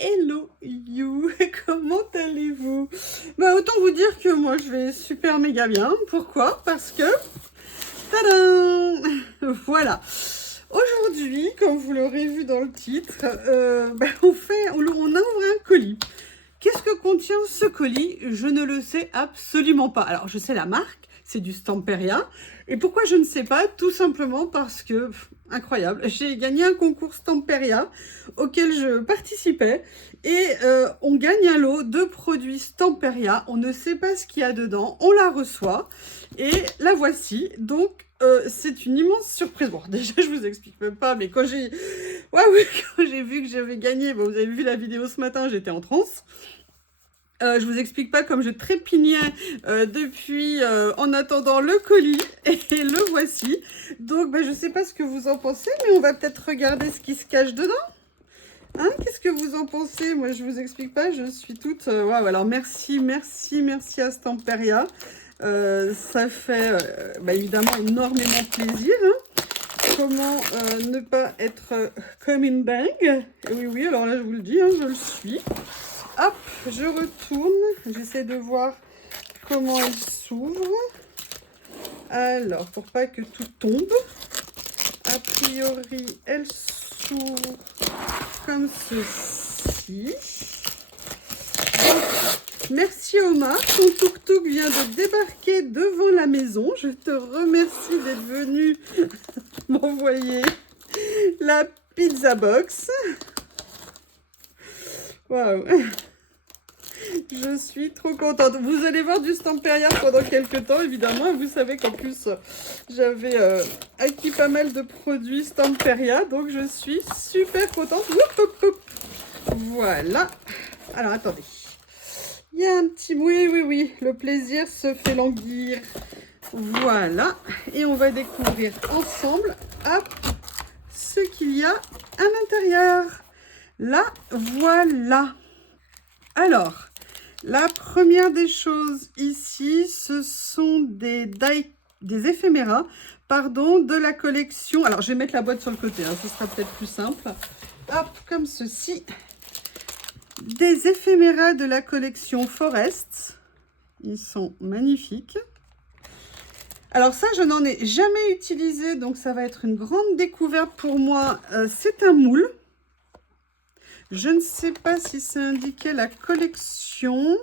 Hello you, comment allez-vous? Bah autant vous dire que moi je vais super méga bien. Pourquoi? Parce que tadam, voilà. Aujourd'hui, comme vous l'aurez vu dans le titre, on ouvre un colis. Qu'est-ce que contient ce colis? Je ne le sais absolument pas. Alors je sais la marque, c'est du Stamperia. Et pourquoi je ne sais pas? Tout simplement parce que, incroyable, j'ai gagné un concours Stamperia auquel je participais. Et on gagne un lot de produits Stamperia. On ne sait pas ce qu'il y a dedans, on la reçoit. Et la voici. Donc c'est une immense surprise. Bon, déjà, je vous explique même pas, mais quand j'ai vu que j'avais gagné, bon, vous avez vu la vidéo ce matin, j'étais en transe. Je vous explique pas comme je trépignais depuis en attendant le colis et le voici. Donc je sais pas ce que vous en pensez, mais on va peut-être regarder ce qui se cache dedans. Hein, qu'est-ce que vous en pensez? Moi je vous explique pas, je suis toute... Waouh, alors merci à Stamperia. Ça fait évidemment énormément plaisir. Hein. Comment ne pas être coming bang? Oui, alors là je vous le dis, hein, je le suis. Hop, je retourne. J'essaie de voir comment elle s'ouvre. Alors, pour pas que tout tombe. A priori, elle s'ouvre comme ceci. Donc, merci Omar. Ton tuk-tuk vient de débarquer devant la maison. Je te remercie d'être venu m'envoyer la pizza box. Waouh! Je suis trop contente. Vous allez voir du Stamperia pendant quelques temps, évidemment. Vous savez qu'en plus, j'avais acquis pas mal de produits Stamperia. Donc, je suis super contente. Voilà. Alors, attendez. Il y a un petit... Oui. Le plaisir se fait languir. Voilà. Et on va découvrir ensemble, hop, ce qu'il y a à l'intérieur. Là, voilà. Alors... La première des choses ici, ce sont des éphéméras, de la collection. Alors, je vais mettre la boîte sur le côté, hein, ce sera peut-être plus simple. Hop, comme ceci. Des éphéméras de la collection Forest. Ils sont magnifiques. Alors ça, je n'en ai jamais utilisé, donc ça va être une grande découverte pour moi. C'est un moule. Je ne sais pas si c'est indiqué la collection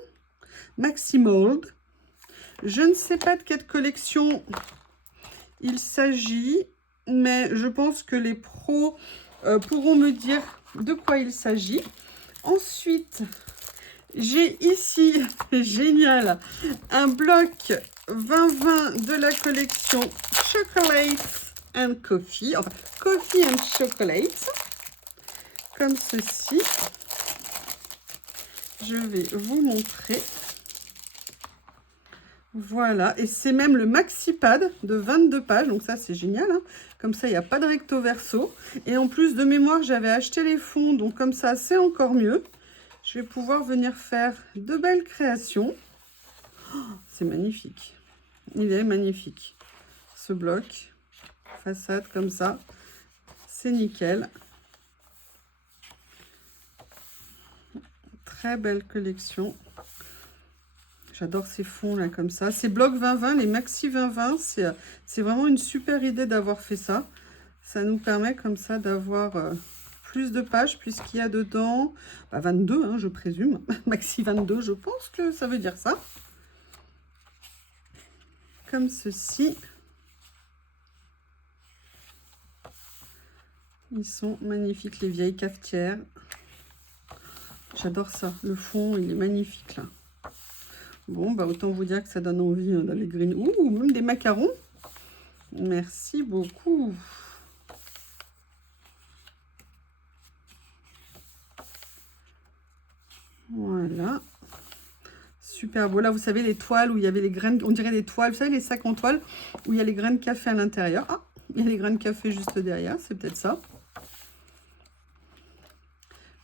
Maximold. Je ne sais pas de quelle collection il s'agit, mais je pense que les pros pourront me dire de quoi il s'agit. Ensuite, j'ai ici, génial, un bloc 2020 de la collection Chocolate and Coffee, enfin Coffee and Chocolate. Comme ceci. Je vais vous montrer. Voilà. Et c'est même le maxi-pad de 22 pages. Donc ça, c'est génial. Hein. Comme ça, il n'y a pas de recto verso. Et en plus de mémoire, j'avais acheté les fonds. Donc comme ça, c'est encore mieux. Je vais pouvoir venir faire de belles créations. Oh, c'est magnifique. Il est magnifique. Ce bloc. Façade comme ça. C'est nickel. Très belle collection. J'adore ces fonds là comme ça. Ces blocs 2020, les maxi 2020, c'est vraiment une super idée d'avoir fait ça. Ça nous permet comme ça d'avoir plus de pages puisqu'il y a dedans 22, hein, je présume. Maxi 22, je pense que ça veut dire ça. Comme ceci. Ils sont magnifiques, les vieilles cafetières. J'adore ça. Le fond, il est magnifique là. Bon, autant vous dire que ça donne envie d'aller grignoter. Ouh, même des macarons. Merci beaucoup. Voilà. Super beau. Là, vous savez, les toiles où il y avait les graines, on dirait des toiles, vous savez, les sacs en toile où il y a les graines de café à l'intérieur. Ah, il y a les graines de café juste derrière, c'est peut-être ça.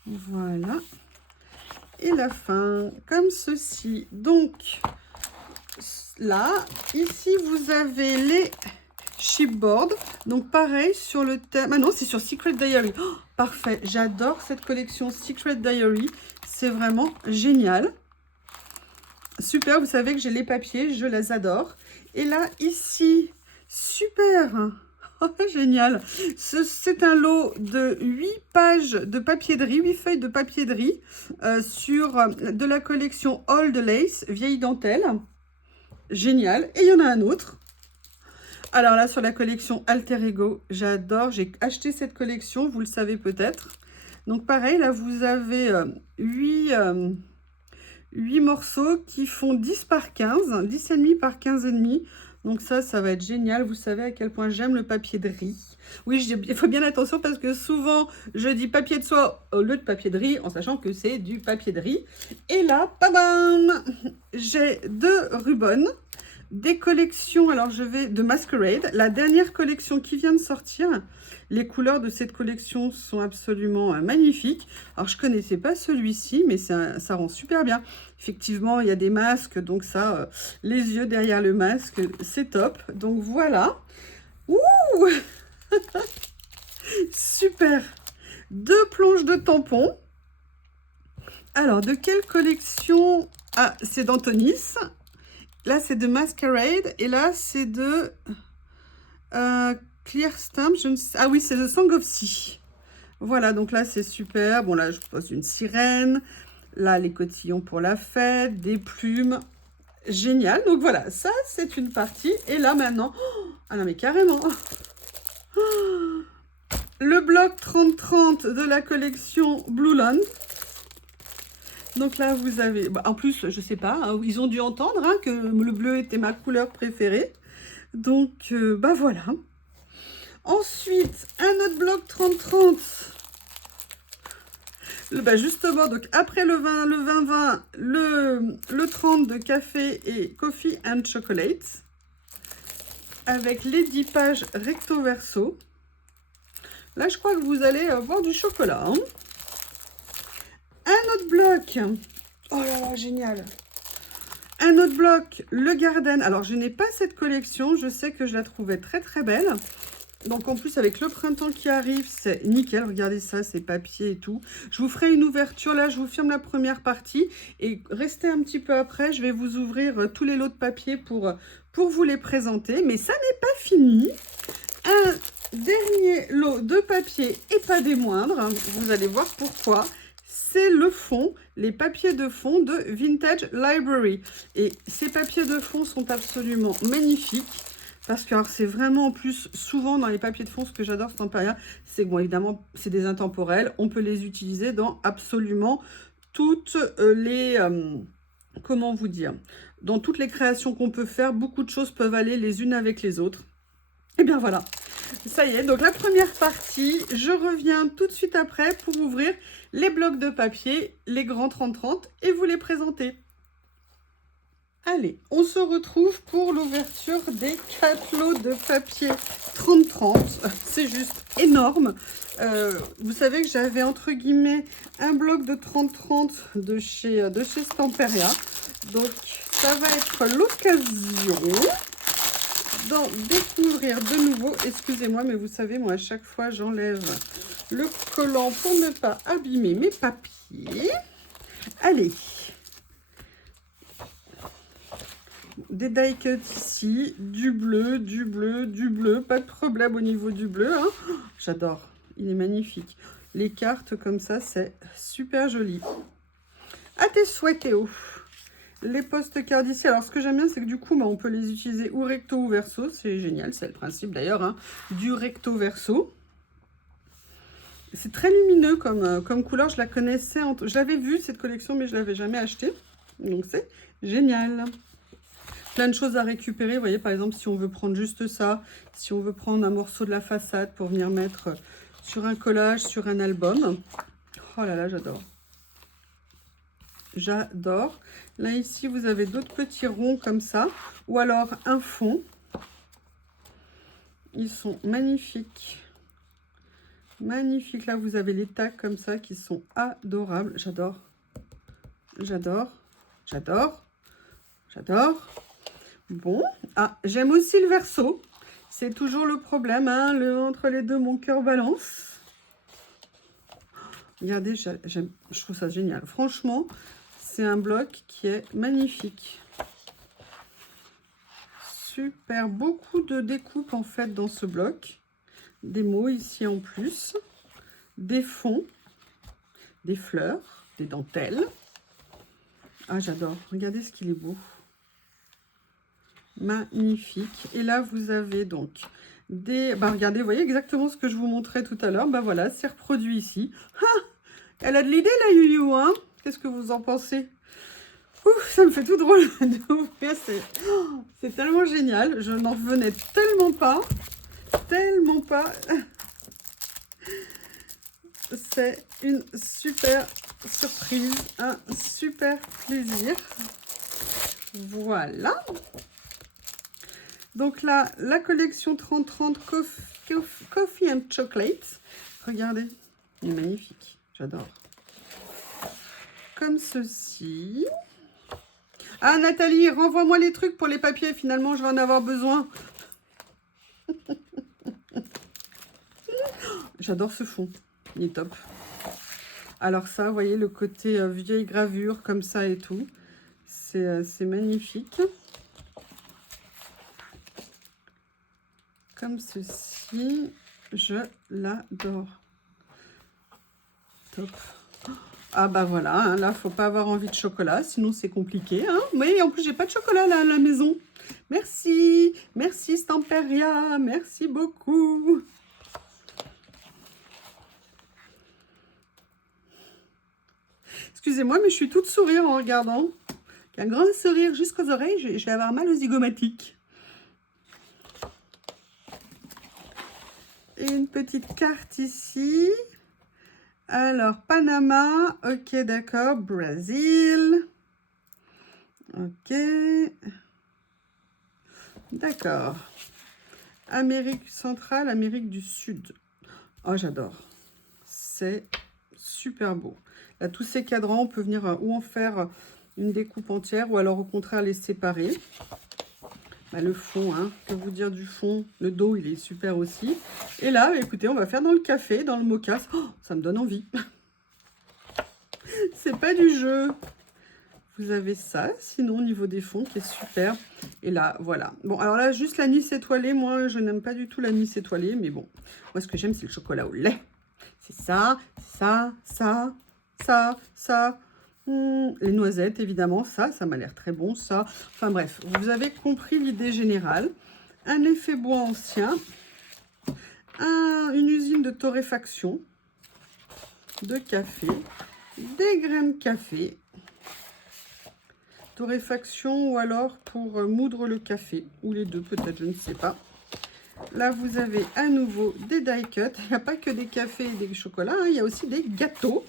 Voilà. Et la fin, comme ceci. Donc, là, ici, vous avez les Chipboard. Donc pareil sur le thème... Ah non, c'est sur Secret Diary. Oh, parfait, j'adore cette collection Secret Diary. C'est vraiment génial. Super, vous savez que j'ai les papiers, je les adore. Et là, ici, super, oh, génial. C'est un lot de 8 pages de papier de riz, 8 feuilles de papier de riz sur de la collection Old Lace, vieille dentelle. Génial. Et il y en a un autre. Alors là, sur la collection Alter Ego, j'adore. J'ai acheté cette collection, vous le savez peut-être. Donc pareil, là, vous avez 8 morceaux qui font 10 par 15, 10,5 par 15,5. Donc ça va être génial. Vous savez à quel point j'aime le papier de riz. Oui, il faut bien attention parce que souvent, je dis papier de soie au lieu de papier de riz, en sachant que c'est du papier de riz. Et là, bam, j'ai 2 rubans, des collections, alors je vais de Masquerade, la dernière collection qui vient de sortir. Les couleurs de cette collection sont absolument magnifiques. Alors, je ne connaissais pas celui-ci, mais ça rend super bien. Effectivement, il y a des masques, donc ça, les yeux derrière le masque, c'est top. Donc, voilà. Ouh super. 2 planches de tampons. Alors, de quelle collection? Ah, c'est d'Antonis. Là, c'est de Masquerade. Et là, c'est de... Clear Stamp, je ne sais... Ah oui, c'est The Song of Sea. Voilà, donc là, c'est super. Bon, là, je pose une sirène. Là, les cotillons pour la fête, des plumes. Génial. Donc voilà, ça, c'est une partie. Et là, maintenant... Oh, ah non, mais carrément. Oh, le bloc 30-30 de la collection Blue Land. Donc là, vous avez... Bah, en plus, je sais pas, hein, ils ont dû entendre hein, que le bleu était ma couleur préférée. Donc, bah voilà. Ensuite, un autre bloc 30-30. Bah justement, donc après le 20, le 30 de café et coffee and chocolate. Avec les 10 pages recto verso. Là, je crois que vous allez avoir du chocolat. Hein. Un autre bloc. Oh là là, génial. Un autre bloc, le Garden. Alors, je n'ai pas cette collection. Je sais que je la trouvais très très belle. Donc en plus avec le printemps qui arrive, c'est nickel. Regardez ça, c'est papier et tout. Je vous ferai une ouverture là, je vous filme la première partie. Et restez un petit peu après, je vais vous ouvrir tous les lots de papier pour vous les présenter. Mais ça n'est pas fini. Un dernier lot de papier et pas des moindres. Vous allez voir pourquoi. C'est le fond, les papiers de fond de Vintage Library. Et ces papiers de fond sont absolument magnifiques. Parce que c'est vraiment en plus, souvent dans les papiers de fond, ce que j'adore Stamperia, c'est que bon, évidemment, c'est des intemporels. On peut les utiliser dans absolument toutes les... comment vous dire? Dans toutes les créations qu'on peut faire, beaucoup de choses peuvent aller les unes avec les autres. Et bien voilà, ça y est. Donc la première partie, je reviens tout de suite après pour ouvrir les blocs de papier, les grands 30-30 et vous les présenter. Allez, on se retrouve pour l'ouverture des 4 lots de papier 30-30. C'est juste énorme. Vous savez que j'avais entre guillemets un bloc de 30-30 de chez Stamperia. Donc, ça va être l'occasion d'en découvrir de nouveau. Excusez-moi, mais vous savez, moi, à chaque fois, j'enlève le collant pour ne pas abîmer mes papiers. Allez. Des die cuts ici, du bleu, du bleu, du bleu, pas de problème au niveau du bleu. Hein. J'adore, il est magnifique. Les cartes comme ça, c'est super joli. À tes souhaits Théo. Les post-cards ici, alors ce que j'aime bien, c'est que du coup, on peut les utiliser ou recto ou verso. C'est génial, c'est le principe d'ailleurs, hein, du recto verso. C'est très lumineux comme couleur, je la connaissais, je l'avais vue cette collection, mais je ne l'avais jamais achetée. Donc c'est génial. Plein de choses à récupérer, vous voyez, par exemple, si on veut prendre juste ça, si on veut prendre un morceau de la façade pour venir mettre sur un collage, sur un album. Oh là là, j'adore. J'adore. Là, ici, vous avez d'autres petits ronds comme ça, ou alors un fond. Ils sont magnifiques. Magnifiques. Là, vous avez les tags comme ça qui sont adorables. J'adore. J'adore. J'adore. J'adore. Bon, ah, j'aime aussi le verso. C'est toujours le problème, hein, entre les deux, mon cœur balance. Regardez, je trouve ça génial. Franchement, c'est un bloc qui est magnifique. Super, beaucoup de découpes en fait dans ce bloc. Des mots ici en plus. Des fonds, des fleurs, des dentelles. Ah, j'adore. Regardez ce qu'il est beau. Magnifique. Et là, vous avez donc des... Bah, regardez, vous voyez exactement ce que je vous montrais tout à l'heure. Bah voilà, c'est reproduit ici. Ah, elle a de l'idée, la Yuyu, hein? Qu'est-ce que vous en pensez? Ouf, ça me fait tout drôle d'ouvrir. C'est tellement génial. Je n'en revenais tellement pas. Tellement pas. C'est une super surprise. Un super plaisir. Voilà. Donc là, la collection 30-30 Coffee and Chocolate. Regardez, il est magnifique. J'adore. Comme ceci. Ah, Nathalie, renvoie-moi les trucs pour les papiers. Finalement, je vais en avoir besoin. J'adore ce fond. Il est top. Alors ça, vous voyez, le côté vieille gravure comme ça et tout. C'est magnifique. Comme ceci. Je l'adore. Top. Ah bah voilà, hein, là, faut pas avoir envie de chocolat, sinon c'est compliqué. Hein. Mais en plus, j'ai pas de chocolat là à la maison. Merci, merci Stamperia, merci beaucoup. Excusez-moi, mais je suis toute sourire en regardant. Un grand sourire jusqu'aux oreilles, je vais avoir mal aux zygomatiques. Et une petite carte ici. Alors, Panama, ok, d'accord, Brésil. Ok. D'accord. Amérique centrale, Amérique du Sud. Oh, j'adore. C'est super beau. Là, tous ces cadrans, on peut venir ou en faire une découpe entière ou alors au contraire les séparer. Bah, le fond, hein, que vous dire du fond, le dos, il est super aussi. Et là, écoutez, on va faire dans le café, dans le mocha. Oh, ça me donne envie. C'est pas du jeu. Vous avez ça, sinon au niveau des fonds, qui est super. Et là, voilà. Bon, alors là, juste l'anis étoilé. Moi, je n'aime pas du tout l'anis étoilé. Mais bon, moi, ce que j'aime, c'est le chocolat au lait. C'est ça, ça, ça, ça, ça. Les noisettes, évidemment, ça m'a l'air très bon, ça. Enfin bref, vous avez compris l'idée générale. Un effet bois ancien. Une usine de torréfaction de café. Des graines de café. Torréfaction ou alors pour moudre le café. Ou les deux, peut-être, je ne sais pas. Là, vous avez à nouveau des die cuts. Il n'y a pas que des cafés et des chocolats, hein, il y a aussi des gâteaux.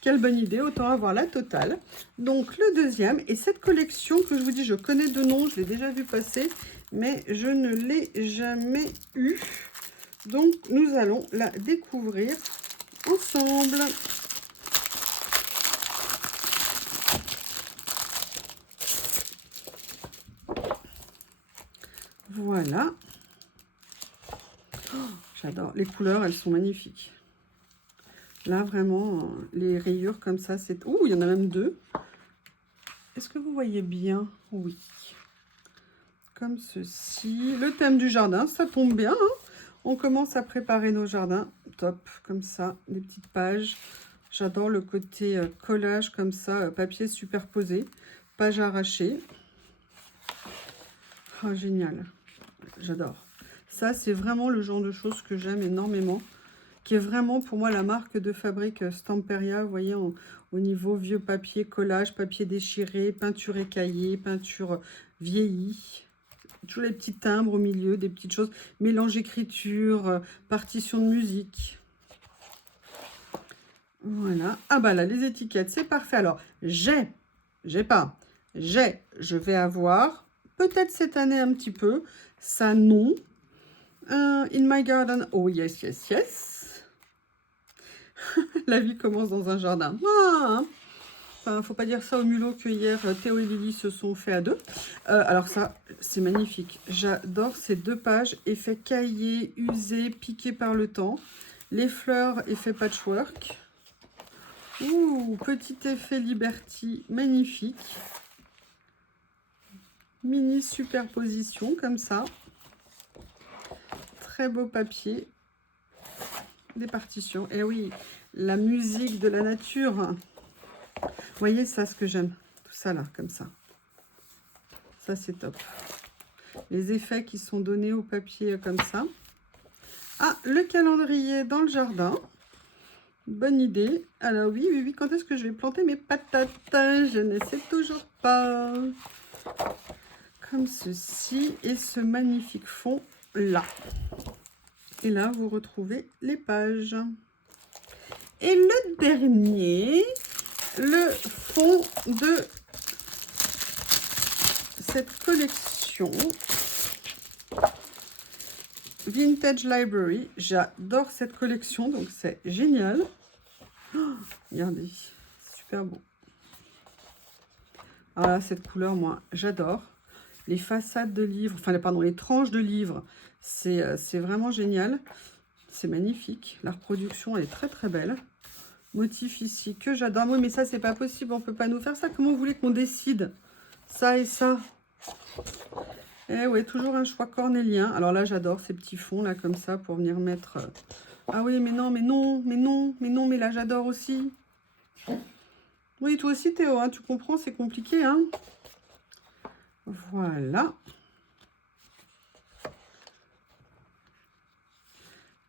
Quelle bonne idée, autant avoir la totale. Donc, le deuxième, et cette collection que je vous dis, je connais de nom, je l'ai déjà vu passer, mais je ne l'ai jamais eue. Donc, nous allons la découvrir ensemble. Voilà. Oh, j'adore. Les couleurs, elles sont magnifiques. Là, vraiment, les rayures comme ça, c'est... Ouh, il y en a même deux. Est-ce que vous voyez bien? Oui. Comme ceci. Le thème du jardin, ça tombe bien. Hein, on commence à préparer nos jardins. Top, comme ça, des petites pages. J'adore le côté collage comme ça, papier superposé, page arrachée. Oh, génial. J'adore. Ça, c'est vraiment le genre de choses que j'aime énormément, qui est vraiment pour moi la marque de fabrique Stamperia, vous voyez, au niveau vieux papier, collage, papier déchiré, peinture écaillée, peinture vieillie, tous les petits timbres au milieu, des petites choses, mélange écriture, partition de musique. Voilà. Ah bah là, les étiquettes, c'est parfait. Alors, je vais avoir, peut-être cette année un petit peu, ça non. In my garden, oh yes, yes, yes. La vie commence dans un jardin. Ah, Enfin, faut pas dire ça au mulot que hier, Théo et Lily se sont fait à 2. Alors ça, c'est magnifique. J'adore ces 2 pages. Effet cahier, usé, piqué par le temps. Les fleurs, effet patchwork. Ouh, petit effet Liberty, magnifique. Mini superposition, comme ça. Très beau papier. Des partitions. Et oui, la musique de la nature. Vous voyez ça, ce que j'aime. Tout ça là, comme ça. Ça, c'est top. Les effets qui sont donnés au papier comme ça. Ah, le calendrier dans le jardin. Bonne idée. Alors oui, oui, oui. Quand est-ce que je vais planter mes patates? Je ne sais toujours pas. Comme ceci. Et ce magnifique fond là. Et là, vous retrouvez les pages. Et le dernier, le fond de cette collection Vintage Library. J'adore cette collection, donc c'est génial. Oh, regardez, c'est super beau. Alors là, cette couleur, moi, j'adore. Les façades de livres, enfin, pardon, les tranches de livres, c'est vraiment génial. C'est magnifique. La reproduction, elle est très, très belle. Motif ici que j'adore. Oui, mais ça, c'est pas possible. On peut pas nous faire ça. Comment vous voulez qu'on décide ça et ça? Eh ouais, toujours un choix cornélien. Alors là, j'adore ces petits fonds, là, comme ça, pour venir mettre... Ah oui, mais non, mais non, mais non, mais non, mais là, j'adore aussi. Oui, toi aussi, Théo, hein, tu comprends, c'est compliqué, hein. Voilà.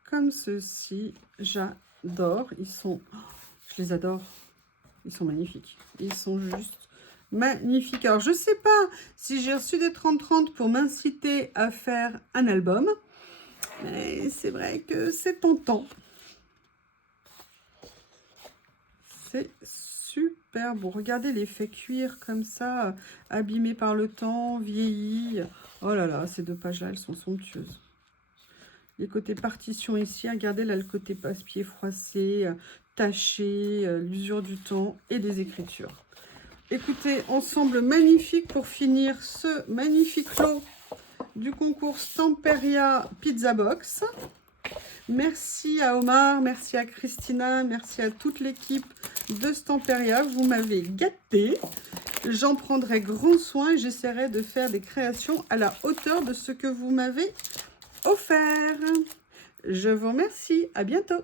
Comme ceci, j'adore. Ils sont... Je les adore. Ils sont magnifiques. Ils sont juste magnifiques. Alors, je ne sais pas si j'ai reçu des 30-30 pour m'inciter à faire un album. Mais c'est vrai que c'est tentant. C'est super beau. Regardez l'effet cuir comme ça, abîmé par le temps, vieilli. Oh là là, ces 2 pages-là, elles sont somptueuses. Les côtés partition ici, regardez là le côté passe-pied froissé, taché, l'usure du temps et des écritures. Écoutez, ensemble magnifique pour finir ce magnifique lot du concours Stamperia Pizza Box. Merci à Omar, merci à Christina, merci à toute l'équipe de Stamperia. Vous m'avez gâté. J'en prendrai grand soin et j'essaierai de faire des créations à la hauteur de ce que vous m'avez offert. Je vous remercie. À bientôt.